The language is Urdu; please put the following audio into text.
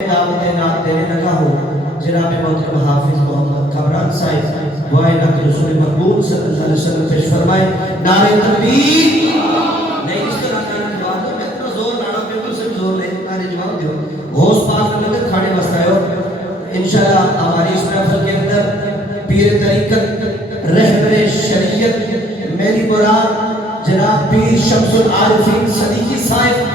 دعوت نعت دینے لگا ہوں جناب محترم حافظ محمد کامران صاحب دعائے نعت رسول مقبول صلی اللہ علیہ وسلم پیش فرمائے نعرہ تکبیر نہیں اس طرح نعرہ جواب دو میں اتنا زور نعرہ پیپر سے زور لے نعرہ جواب دو غوث پاک میں لگے کھانے بستائے ہو انشاءاللہ ہماری اس محفل کے اندر پیر طریقت رہبر شریعت میری مراد جناب پیر شمس العارفین صدیقی صاحب